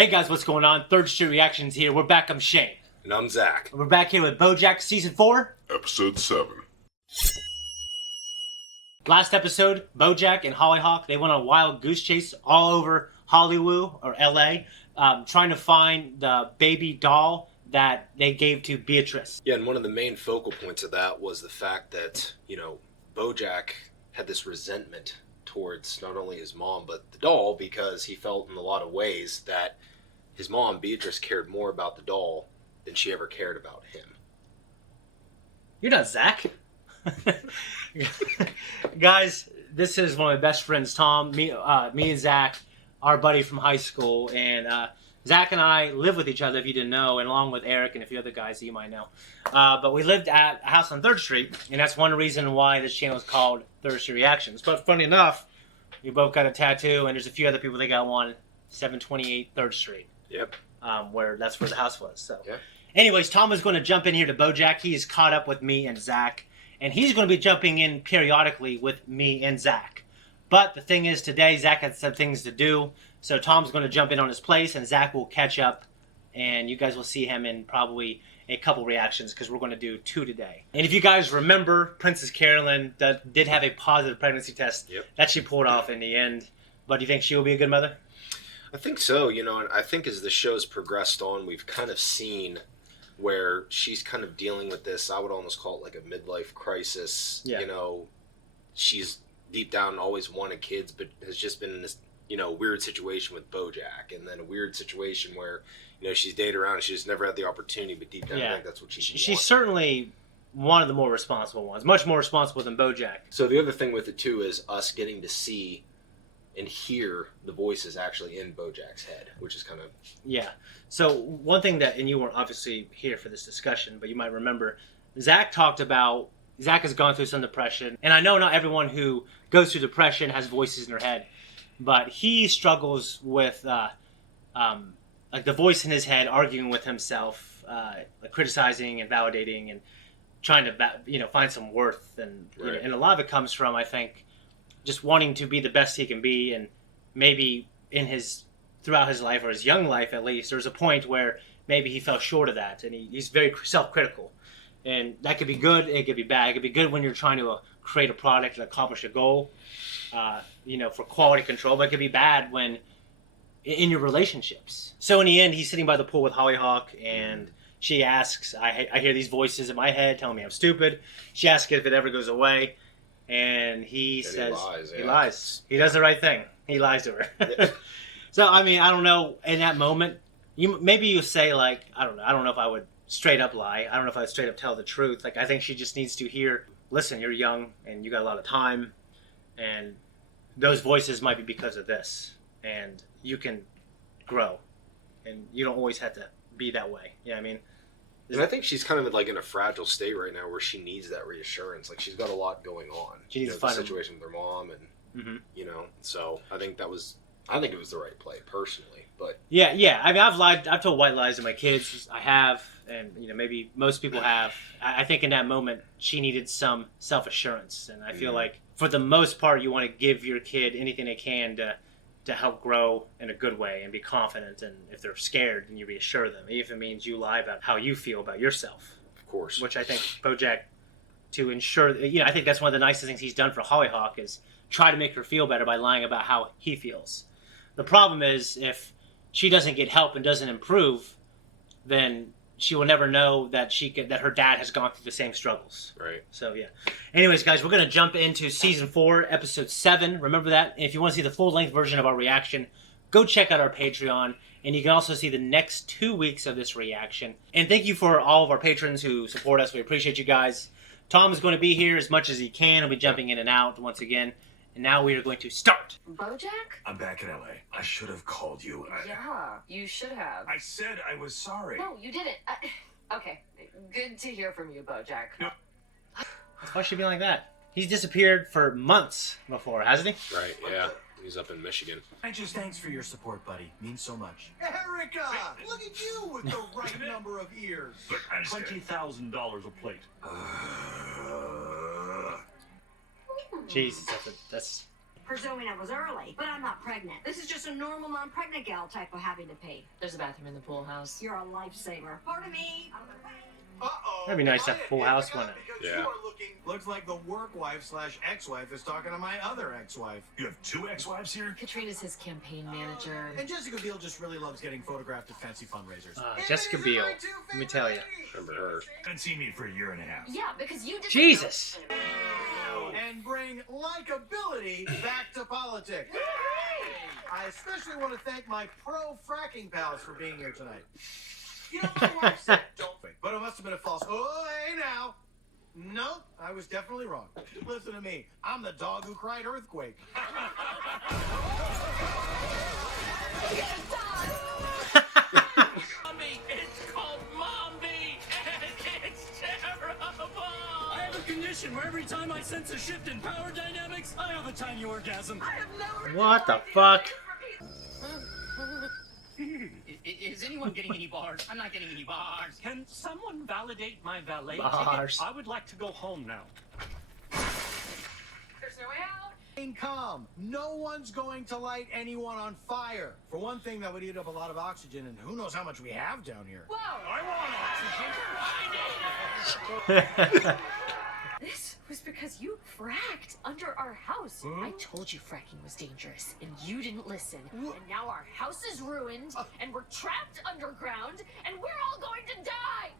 Hey guys, what's going on? Third Street Reactions here. We're back. I'm Shane. And I'm Zach. We're back here with BoJack Season 4. Episode 7. Last episode, BoJack and Hollyhock, they went on a wild goose chase all over Hollywood, or LA, trying to find the baby doll that they gave to Beatrice. Yeah, and one of the main focal points of that was the fact that, BoJack had this resentment towards not only his mom, but the doll, because he felt in a lot of ways that his mom, Beatrice, cared more about the doll than she ever cared about him. You're not Zach. Guys, this is one of my best friends, Tom. Me and Zach, our buddy from high school, and Zach and I live with each other, if you didn't know, and along with Eric and a few other guys that you might know. But we lived at a house on 3rd Street, and that's one reason why this channel is called 3rd Street Reactions. But funny enough, we both got a tattoo, and there's a few other people that got one, 728 3rd Street. Yep. That's where the house was. So, yeah. Anyways, Tom is going to jump in here to BoJack. He is caught up with me and Zach, and he's going to be jumping in periodically with me and Zach. But the thing is, today Zach had some things to do, so Tom's going to jump in on his place, and Zach will catch up, and you guys will see him in probably a couple reactions, because we're going to do 2 today. And if you guys remember, Princess Carolyn did have a positive pregnancy test that she pulled off in the end. But do you think she will be a good mother? I think so, and I think as the show's progressed on, we've kind of seen where she's kind of dealing with this. I would almost call it like a midlife crisis. Yeah. She's deep down always wanted kids, but has just been in this, weird situation with BoJack, and then a weird situation where, she's dated around and she's never had the opportunity, but deep down I think that's what she's certainly one of the more responsible ones, much more responsible than BoJack. So the other thing with it too is us getting to see and hear the voices actually in BoJack's head, which is kind of... Yeah. So one thing that, and you weren't obviously here for this discussion, but you might remember, Zach talked about, Zach has gone through some depression, and I know not everyone who goes through depression has voices in their head, but he struggles with like the voice in his head arguing with himself, like criticizing and validating and trying to find some worth, and and a lot of it comes from, I think, just wanting to be the best he can be, and maybe throughout his life, or his young life at least, there's a point where maybe he fell short of that, and he's very self-critical. And that could be good, it could be bad. It could be good when you're trying to create a product and accomplish a goal, for quality control, but it could be bad when in your relationships. So in the end, he's sitting by the pool with Hollyhock, and she asks, I hear these voices in my head telling me I'm stupid. She asks if it ever goes away, and he says he lies. He does the right thing. He lies to her. Yeah. So, I don't know, in that moment, maybe you say, like, I don't know if I would straight up lie. I don't know if I would straight up tell the truth. Like, I think she just needs to hear, listen, you're young, and you got a lot of time, and those voices might be because of this, and you can grow, and you don't always have to be that way. You know what I mean? And I think she's kind of like in a fragile state right now where she needs that reassurance. Like, she's got a lot going on. She needs to find the situation with her mom, and so I think it was the right play personally. But yeah. I've told white lies to my kids. I have, and maybe most people have. I think in that moment she needed some self-assurance, and I feel like for the most part you want to give your kid anything they can to help grow in a good way and be confident. And if they're scared, then you reassure them, even if it means you lie about how you feel about yourself. Of course. Which I think BoJack, to ensure, I think that's one of the nicest things he's done for Hollyhock, is try to make her feel better by lying about how he feels. The problem is, if she doesn't get help and doesn't improve, then she will never know that that her dad has gone through the same struggles. Right. So, yeah. Anyways, guys, we're going to jump into Season 4, Episode 7. Remember that. And if you want to see the full-length version of our reaction, go check out our Patreon. And you can also see the next 2 weeks of this reaction. And thank you for all of our patrons who support us. We appreciate you guys. Tom is going to be here as much as he can. He'll be jumping in and out once again. And now we are going to start. BoJack? I'm back in LA. I should have called you. Yeah, you should have. I said I was sorry. No, you didn't. Okay, good to hear from you, BoJack. No. Why should he be like that? He's disappeared for months before, hasn't he? Right, yeah. He's up in Michigan. Thanks for your support, buddy. Means so much. Erica! Look at you with the right number of ears. $20,000 a plate. Jesus, that's presuming it was early, but I'm not pregnant. This is just a normal non-pregnant gal type of having to pee. There's a bathroom in the pool house. You're a lifesaver. Pardon me. Uh-oh. That'd be nice to have I a full admit I house, forgot wouldn't it? because Yeah. You are looking... Looks like the work wife / ex-wife is talking to my other ex-wife. You have 2 ex-wives here? Katrina's his campaign manager. And Jessica Biel just really loves getting photographed at fancy fundraisers. Jessica Biel. Let me tell you. Remember her? Haven't seen me for a year and a half. Yeah, because you just... Jesus. And bring likability back to politics. I especially want to thank my pro-fracking pals for being here tonight. You know, my wife said don't think, but it must have been a false. Oh, hey now. Nope, I was definitely wrong. Listen to me. I'm the dog who cried earthquake. Mommy, it's called Mommy, and it's terrible. I have a condition where every time I sense a shift in power dynamics, I have a tiny orgasm. What the fuck? Is anyone getting any bars? I'm not getting any bars. Can someone validate my valet Bars. ticket? I would like to go home now. There's no way out. Staying calm. No one's going to light anyone on fire. For one thing, that would eat up a lot of oxygen, and who knows how much we have down here. Whoa! I want oxygen. This was because you fracked under our house. I told you fracking was dangerous, and you didn't listen. And now our house is ruined, and we're trapped underground, and we're all going to die!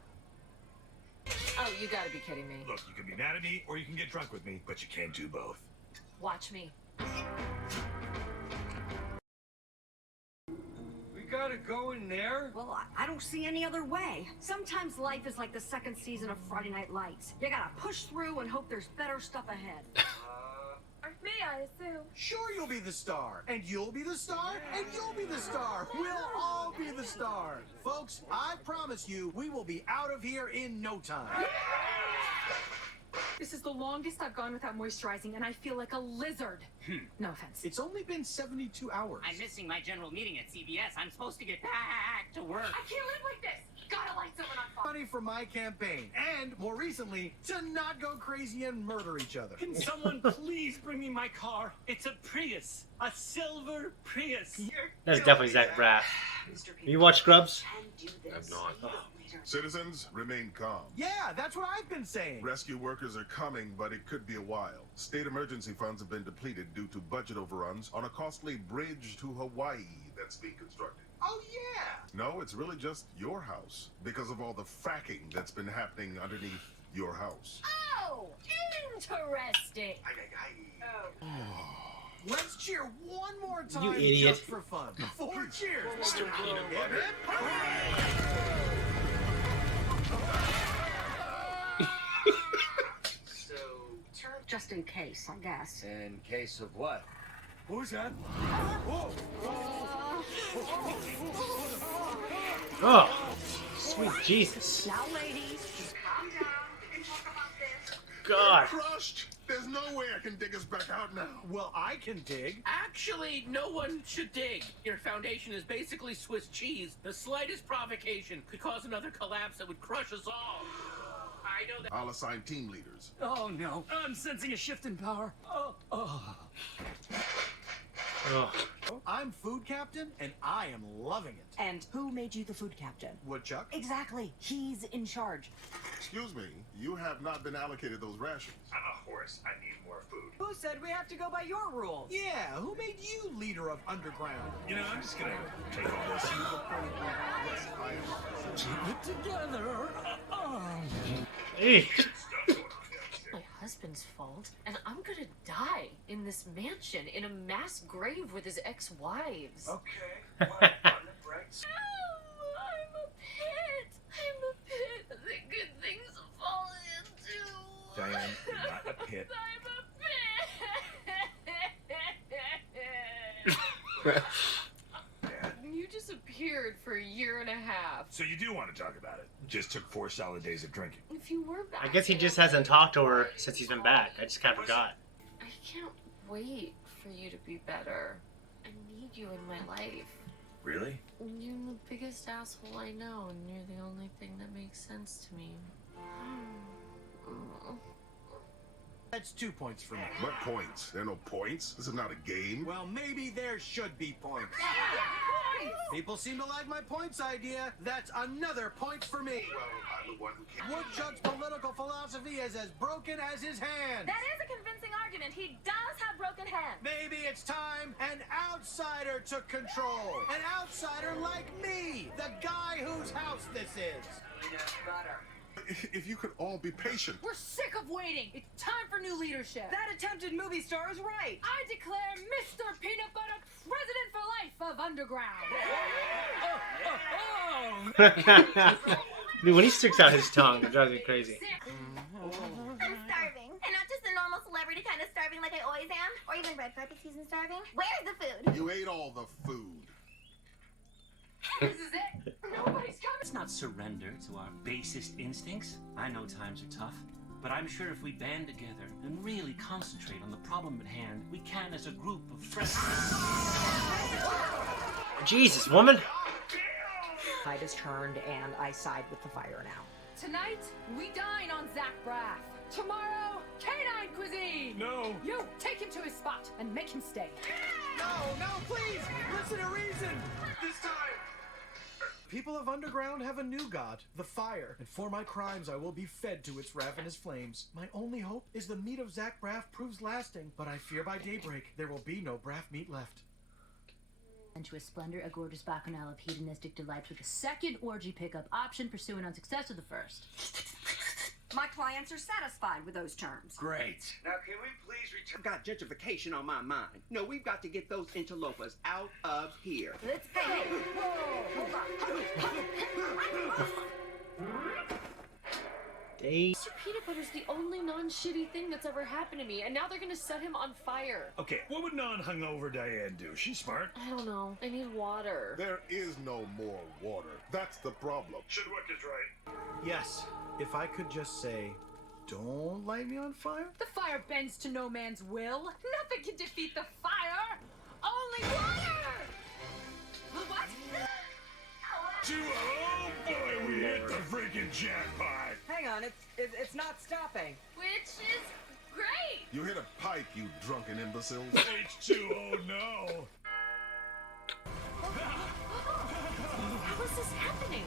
Oh, you gotta be kidding me. Look, you can be mad at me or you can get drunk with me, but you can't do both. Watch me. We gotta go in there? Well, I don't see any other way. Sometimes life is like the second season of Friday Night Lights. You gotta push through and hope there's better stuff ahead. Or me, I assume. Sure, you'll be the star, and you'll be the star, and you'll be the star. We'll all be the star. Folks, I promise you, we will be out of here in no time. This is the longest I've gone without moisturizing, and I feel like a lizard. No offense. It's only been 72 hours. I'm missing my general meeting at CBS. I'm supposed to get back to work. I can't live like this. Gotta light someone on fire. Money for my campaign, and more recently, to not go crazy and murder each other. Can someone please bring me my car? It's a Prius. A silver Prius. That's definitely Zach Braff. You watch Scrubs? I've not. Citizens, remain calm. Yeah, that's what I've been saying. Rescue workers are coming, but it could be a while. State emergency funds have been depleted due to budget overruns on a costly bridge to Hawaii that's being constructed. Oh, yeah. No, it's really just your house because of all the fracking that's been happening underneath your house. Oh, interesting. Let's cheer one more time You idiot. just for fun. 4 cheers. Mr. Peanut Hip, Butter. hip, hooray! Just in case, I guess. In case of what? Who's that? Oh, sweet Jesus. Now, ladies, just calm down. We can talk about this. God. Crushed! There's no way I can dig us back out now. Well, I can dig. Actually, no one should dig. Your foundation is basically Swiss cheese. The slightest provocation could cause another collapse that would crush us all. I know that. I'll assign team leaders. Oh no, I'm sensing a shift in power. Oh. I'm food captain, and I am loving it. And who made you the food captain? Woodchuck? Exactly. He's in charge. Excuse me, you have not been allocated those rations. I'm a horse. I need more food. Who said we have to go by your rules? Yeah, who made you leader of Underground? You know, I'm just gonna take all this. Keep it together. Hey. My husband's fault, and I'm gonna die in this mansion in a mass grave with his ex-wives. Okay. What? Right? I'm a pit. I'm a pit that good things fall into. Diane, you're not a pit. I'm a pit. You disappeared for a year and a half. So you do want to talk about it? Just took 4 solid days of drinking. If you were back, I guess he just hasn't talked to her since he's been back. I just kind of forgot. I can't wait for you to be better. I need you in my life. Really? You're the biggest asshole I know, and you're the only thing that makes sense to me. That's 2 points for me. What points? There are no points. This is not a game. Well, maybe there should be points. People seem to like my points idea. That's another point for me. Well, I'm the one who can't. Woodchuck's political philosophy is as broken as his hands. That is a convincing argument. He does have broken hands. Maybe it's time an outsider took control. An outsider like me, the guy whose house this is. If you could all be patient. We're sick of waiting. It's time for new leadership. That attempted movie star is right. I declare Mr. Peanut Butter President for Life of Underground. Dude, when he sticks out his tongue, it drives me crazy. I'm starving. And not just the normal celebrity kind of starving like I always am, or even red carpet season starving. Where's the food? You ate all the food. This is it. Nobody's coming. Let's not surrender to our basest instincts. I know times are tough, but I'm sure if we band together and really concentrate on the problem at hand, we can as a group of friends. Jesus, woman. Tide has turned, and I side with the fire now. Tonight, we dine on Zach Braff. Tomorrow, canine cuisine. No. You take him to his spot and make him stay. No, please, listen to reason. This time. People of Underground have a new god, the fire, and for my crimes I will be fed to its ravenous flames. My only hope is the meat of Zach Braff proves lasting, but I fear by daybreak there will be no Braff meat left. And to a splendor, a gorgeous bacchanal of hedonistic delights with a second orgy pickup option pursuant on success of the first. My clients are satisfied with those terms. Great. Now, can we please return? I've got gentrification on my mind. No, we've got to get those interlopers out of here. Let's go. Hey. Mr. Peanut Butter's the only non-shitty thing that's ever happened to me, and now they're gonna set him on fire. Okay, what would non-hungover Diane do? She's smart. I don't know. I need water. There is no more water. That's the problem. Shudwick is right. Yes, if I could just say, don't light me on fire. The fire bends to no man's will. Nothing can defeat the fire. Only water. What? Oh boy, we hit the freaking jackpot. Hang on, it's not stopping. Which is great. You hit a pipe, you drunken imbeciles. H2O, no. How is this happening?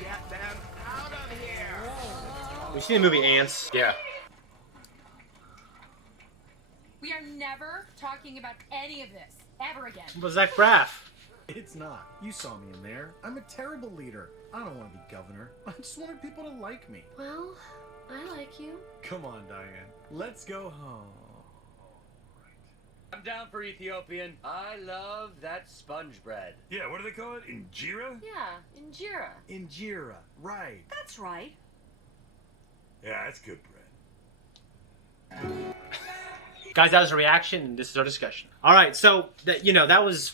Get them out of here. We seen the movie Ants. Yeah. We are never talking about any of this ever again. But Zach Braff. It's not. You saw me in there. I'm a terrible leader. I don't want to be governor. I just wanted people to like me. Well, I like you. Come on, Diane. Let's go home. I'm down for Ethiopian. I love that sponge bread. Yeah, what do they call it? Injera? Yeah, Injera. Injera, right. That's right. Yeah, that's good bread. Guys, that was a reaction, and this is our discussion. All right, so that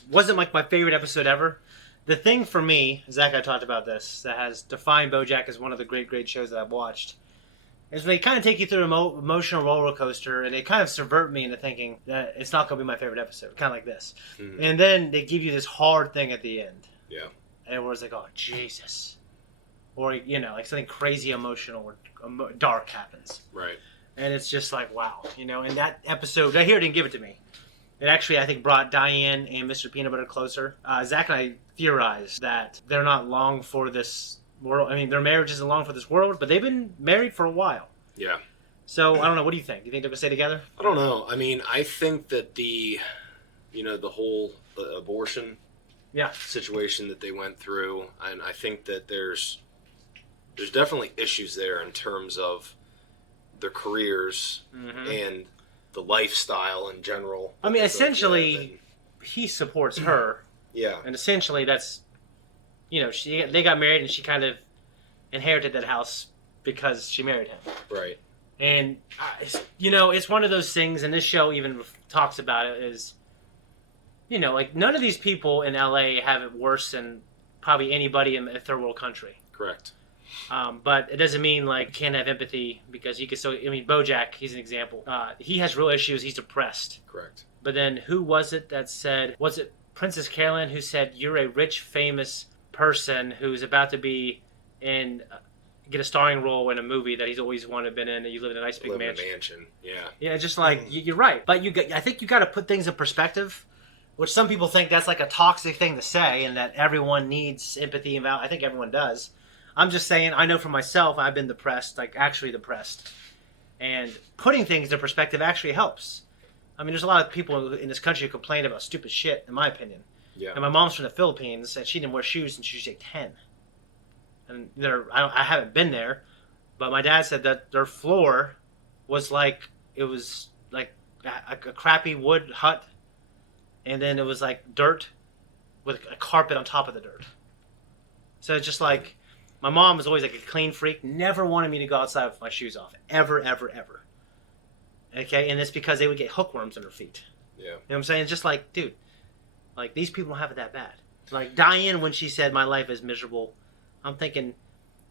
wasn't like my favorite episode ever. The thing for me, Zach, I talked about this, that has defined BoJack as one of the great shows that I've watched, is they kind of take you through an emotional roller coaster, and they kind of subvert me into thinking that it's not going to be my favorite episode, kind of like this. Mm-hmm. And then they give you this hard thing at the end. Yeah. And where it's like, oh, Jesus. Or, like something crazy emotional or dark happens. Right. And it's just like, wow, and that episode, right here didn't give it to me. It actually, I think, brought Diane and Mr. Peanut Butter closer. Zach and I theorized that they're not long for this world. I mean, their marriage isn't long for this world, but they've been married for a while. Yeah. So, I don't know, what do you think? Do you think they're going to stay together? I don't know. I mean, I think that the whole abortion situation that they went through, and I think that there's definitely issues there in terms of their careers and the lifestyle in general. I mean, essentially, he supports her. Yeah. And essentially, that's, they got married and she kind of inherited that house because she married him. Right. And, it's one of those things, and this show even talks about it, is, like, none of these people in LA have it worse than probably anybody in a third world country. Correct. But it doesn't mean like you can't have empathy, because you can still. I mean, BoJack, he's an example. He has real issues. He's depressed. Correct. But then who was it that said? Was it Princess Carolyn who said, "You're a rich, famous person who's about to be in get a starring role in a movie that he's always wanted to been in, and you live in a nice big Live in a mansion. mansion. Yeah. Yeah, just like you're right, but I think you got to put things in perspective, which some people think that's like a toxic thing to say, and that everyone needs empathy and value. I think everyone does. I'm just saying, I know for myself, I've been depressed, like actually depressed, and putting things in perspective actually helps. I mean, there's a lot of people in this country who complain about stupid shit, in my opinion. Yeah. And my mom's from the Philippines, and she didn't wear shoes since she was like 10. And I haven't been there, but my dad said that their floor was like, it was like a crappy wood hut, and then it was like dirt with a carpet on top of the dirt. So it's just like, my mom was always like a clean freak, never wanted me to go outside with my shoes off, ever, ever, ever. Okay, and it's because they would get hookworms in their feet. Yeah. You know what I'm saying? It's just like, dude, like these people don't have it that bad. Like Diane, when she said my life is miserable, I'm thinking,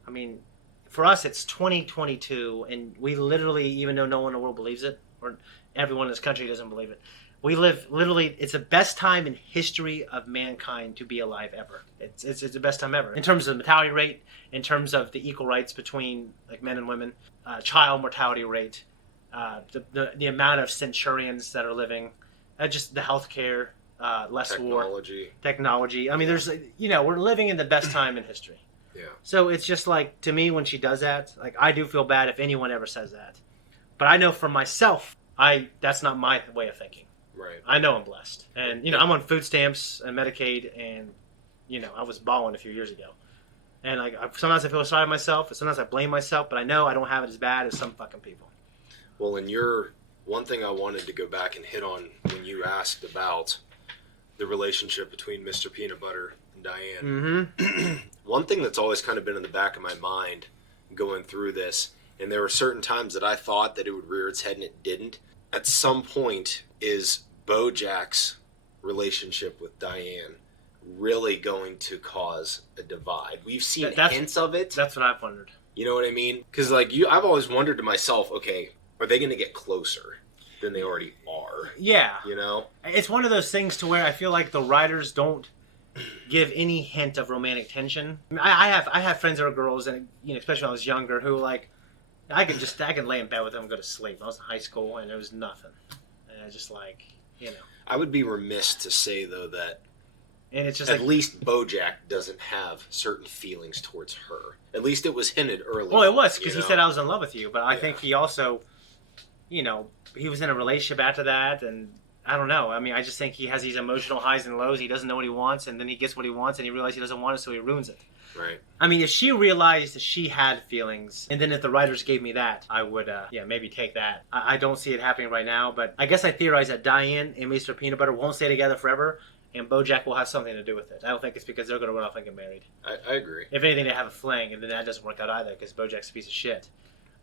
I mean, for us it's 2022, and we literally, even though no one in the world believes it, or everyone in this country doesn't believe it, we live literally, it's the best time in history of mankind to be alive ever. It's the best time ever. In terms of the mortality rate, in terms of the equal rights between like men and women, child mortality rate, the amount of centurions that are living, just the healthcare, less technology. I mean, there's, we're living in the best time in history. Yeah. So it's just like, to me, when she does that, like, I do feel bad if anyone ever says that. But I know for myself, that's not my way of thinking. Right. I know I'm blessed. And, I'm on food stamps and Medicaid, and, I was balling a few years ago. And like, sometimes I feel sorry for myself, sometimes I blame myself, but I know I don't have it as bad as some fucking people. Well, and one thing I wanted to go back and hit on when you asked about the relationship between Mr. Peanut Butter and Diane. Mm-hmm. One thing that's always kind of been in the back of my mind going through this, and there were certain times that I thought that it would rear its head and it didn't. At some point, is BoJack's relationship with Diane really going to cause a divide? We've seen hints of it. That's what I've wondered. You know what I mean? Because I've always wondered to myself, okay, are they going to get closer than they already are? Yeah. It's one of those things to where I feel like the writers don't give any hint of romantic tension. I mean, I have friends that are girls, and especially when I was younger, who like I could lay in bed with them and go to sleep. I was in high school, and it was nothing. And I just like, I would be remiss to say though that, and it's just at least BoJack doesn't have certain feelings towards her. At least it was hinted early. Well, it was because he said I was in love with you, but I think he also, he was in a relationship after that, and I don't know. I mean, I just think he has these emotional highs and lows. He doesn't know what he wants, and then he gets what he wants, and he realizes he doesn't want it, so he ruins it. Right. I mean, if she realized that she had feelings, and then if the writers gave me that, I would, maybe take that. I don't see it happening right now, but I guess I theorize that Diane and Mr. Peanut Butter won't stay together forever, and BoJack will have something to do with it. I don't think it's because they're going to run off and get married. I agree. If anything, they have a fling, and then that doesn't work out either, because BoJack's a piece of shit.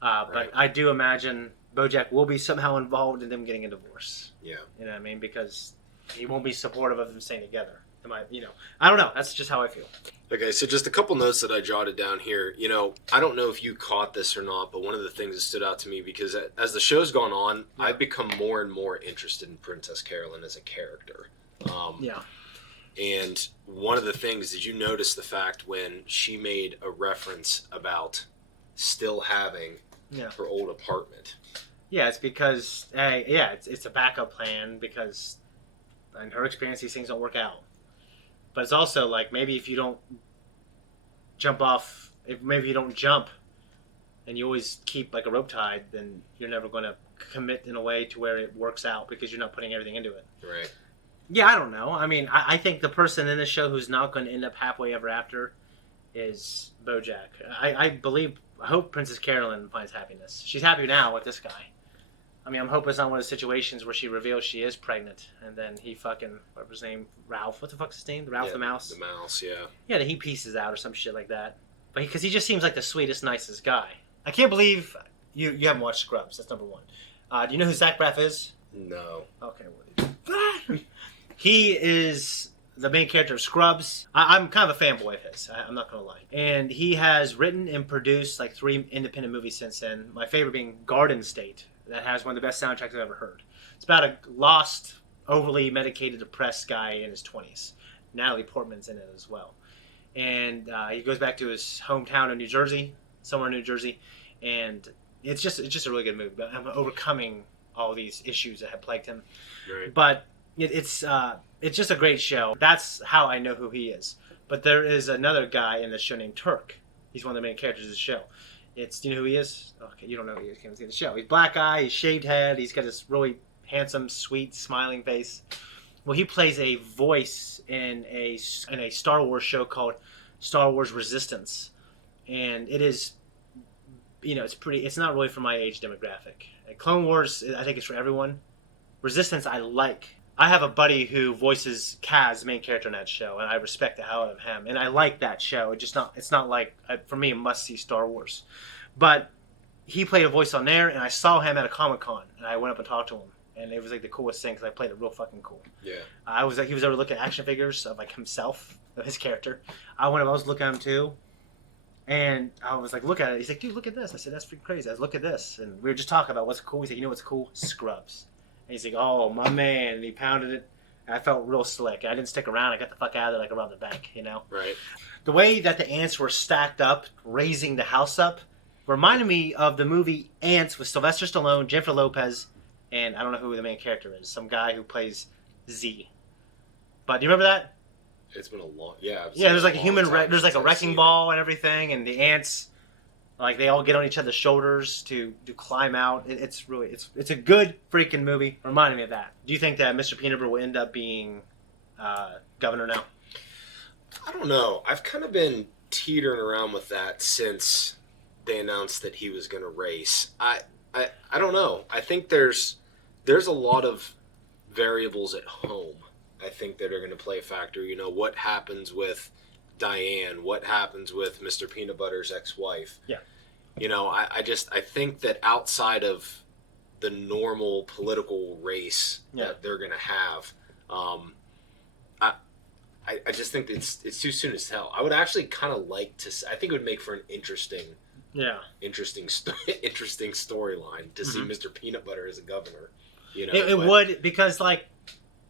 But I do imagine BoJack will be somehow involved in them getting a divorce. Yeah. You know what I mean? Because he won't be supportive of them staying together. I don't know. That's just how I feel. Okay, so just a couple notes that I jotted down here. I don't know if you caught this or not, but one of the things that stood out to me, because as the show's gone on, I've become more and more interested in Princess Carolyn as a character. And one of the things, did you notice the fact when she made a reference about still having her old apartment? Yeah, it's because, it's a backup plan, because in her experience, these things don't work out. But it's also like, maybe if you don't jump off, maybe you don't jump, and you always keep like a rope tied, then you're never going to commit in a way to where it works out, because you're not putting everything into it. Right. Yeah, I don't know. I mean, I think the person in this show who's not going to end up happily ever after is BoJack. I hope Princess Carolyn finds happiness. She's happy now with this guy. I mean, I'm hoping it's not one of the situations where she reveals she is pregnant, and then he fucking, what was his name? Ralph. What the fuck's his name? Ralph the Mouse? The Mouse, yeah. Yeah, that he pieces out or some shit like that. But because he just seems like the sweetest, nicest guy. I can't believe you haven't watched Scrubs. That's number one. Do you know who Zach Braff is? No. Okay. He is the main character of Scrubs. I'm kind of a fanboy of his. I'm not going to lie. And he has written and produced like 3 independent movies since then. My favorite being Garden State. That has one of the best soundtracks I've ever heard. It's about a lost, overly medicated, depressed guy in his 20s. Natalie Portman's in it as well. And he goes back to his hometown in New Jersey, somewhere in New Jersey, and it's just a really good movie. But I'm overcoming all these issues that have plagued him. Right. But it's just a great show. That's how I know who he is. But there is another guy in the show named Turk. He's one of the main characters of the show. Do you know who he is? Okay, you don't know who he is. You can't see the show. He's black guy. He's shaved head. He's got this really handsome, sweet, smiling face. Well, he plays a voice in a Star Wars show called Star Wars Resistance, and it is, it's not really for my age demographic. Clone Wars, I think it's for everyone. Resistance, I like. I have a buddy who voices Kaz, the main character in that show, and I respect the hell out of him, and I like that show. It's not like, for me, a must-see Star Wars. But he played a voice on there, and I saw him at a Comic-Con, and I went up and talked to him, and it was like the coolest thing because I played it real fucking cool. Yeah. He was able to look at action figures of like himself, of his character. I was looking at him too, and I was like, look at it. He's like, dude, look at this. I said, that's freaking crazy. I was, look at this, and we were just talking about what's cool. He's like, you know what's cool? Scrubs. And he's like, oh, my man. And he pounded it. And I felt real slick. And I didn't stick around. I got the fuck out of there like around the bank, Right. The way that the ants were stacked up, raising the house up, reminded me of the movie Ants with Sylvester Stallone, Jennifer Lopez, and I don't know who the main character is. Some guy who plays Z. But do you remember that? It's been a long... Yeah. Yeah, there's like a there's like a wrecking ball and everything, and the ants... Like, they all get on each other's shoulders to climb out. It's a good freaking movie. Reminding me of that. Do you think that Mr. Peanut Butter will end up being governor now? I don't know. I've kind of been teetering around with that since they announced that he was going to race. I don't know. I think there's a lot of variables at home, I think, that are going to play a factor. What happens with Diane, what happens with Mr. Peanut Butter's ex-wife. Yeah. I think that outside of the normal political race that they're going to have, I just think it's too soon to tell. I would actually kind of like to. I think it would make for an interesting storyline to see Mr. Peanut Butter as a governor. It would, because like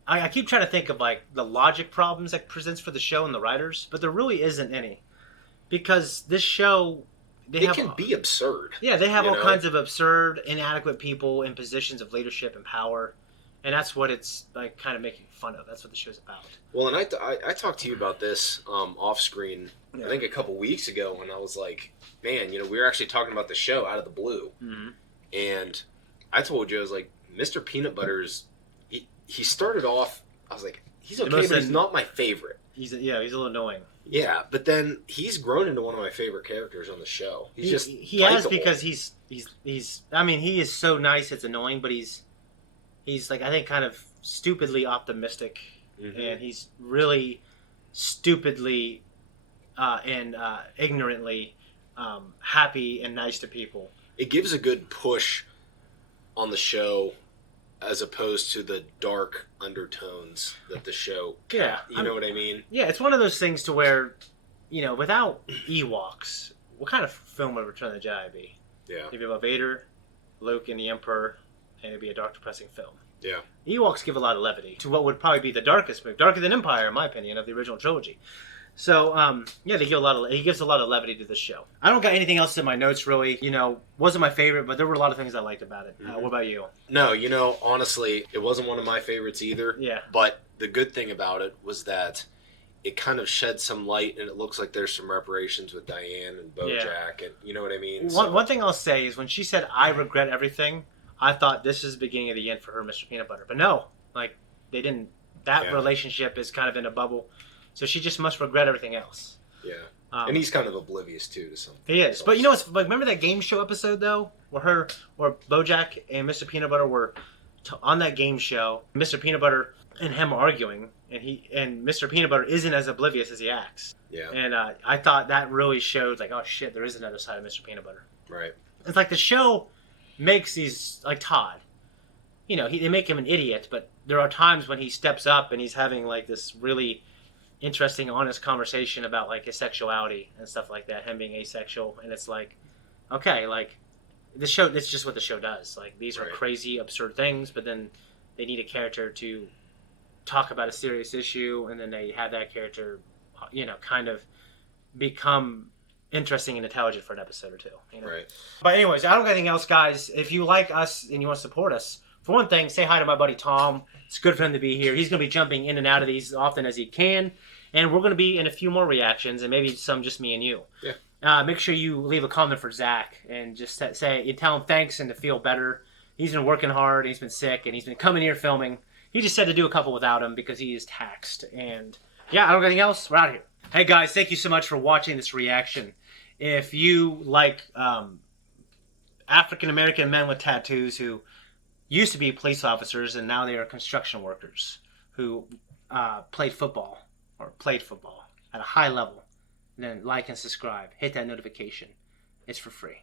I keep trying to think of like the logic problems that presents for the show and the writers, but there really isn't any, because this show it can be absurd. Yeah, they have all kinds of absurd, inadequate people in positions of leadership and power. And that's what it's like, kind of making fun of. That's what the show's about. Well, and I talked to you about this off screen, I think a couple weeks ago, when I was like, man, we were actually talking about the show out of the blue. Mm-hmm. And I told you, I was like, Mr. Peanut Butter's, he started off, I was like, he's okay, but he's not my favorite. He's a little annoying. Yeah, but then he's grown into one of my favorite characters on the show. He has, because he's I mean, he is so nice, it's annoying, but he's like, I think, kind of stupidly optimistic, and he's really stupidly and ignorantly happy and nice to people. It gives a good push on the show, as opposed to the dark undertones that the show... Yeah. You know what I mean? Yeah, it's one of those things to where, without Ewoks, what kind of film would Return of the Jedi be? Yeah. It'd be about Vader, Luke, and the Emperor, and it'd be a dark, depressing film. Yeah. Ewoks give a lot of levity to what would probably be the darkest movie, darker than Empire, in my opinion, of the original trilogy. So, they give he gives a lot of levity to the show. I don't got anything else in my notes, really. Wasn't my favorite, but there were a lot of things I liked about it. What about you? No, honestly, it wasn't one of my favorites either. Yeah. But the good thing about it was that it kind of shed some light, and it looks like there's some reparations with Diane and BoJack, and you know what I mean? One thing I'll say is, when she said, I regret everything, I thought this is the beginning of the end for her, Mr. Peanut Butter. But no, like, they didn't. That relationship is kind of in a bubble. So she just must regret everything else. Yeah. And he's kind of oblivious, too, to something. He is. But what's like, remember that game show episode, though? Where BoJack and Mr. Peanut Butter were on that game show. Mr. Peanut Butter and him are arguing. And Mr. Peanut Butter isn't as oblivious as he acts. Yeah. And I thought that really showed, like, oh, shit, there is another side of Mr. Peanut Butter. Right. It's like the show makes these, like Todd. They make him an idiot, but there are times when he steps up and he's having, like, this really interesting, honest conversation about, like, his sexuality and stuff like that, him being asexual. And it's like, okay, like, this show, it's just what the show does. Like, these are crazy, absurd things, but then they need a character to talk about a serious issue, and then they have that character, kind of become interesting and intelligent for an episode or two. You know? Right. But anyways, I don't got anything else, guys. If you like us and you want to support us, for one thing, say hi to my buddy Tom. It's good for him to be here. He's going to be jumping in and out of these as often as he can. And we're going to be in a few more reactions, and maybe some just me and you. Yeah. Make sure you leave a comment for Zach and just say, you tell him thanks and to feel better. He's been working hard, and he's been sick, and he's been coming here filming. He just said to do a couple without him because he is taxed. And yeah, I don't got anything else. We're out of here. Hey guys, thank you so much for watching this reaction. If you like African American men with tattoos who used to be police officers and now they are construction workers who played football at a high level, then like and subscribe. Hit that notification. It's for free.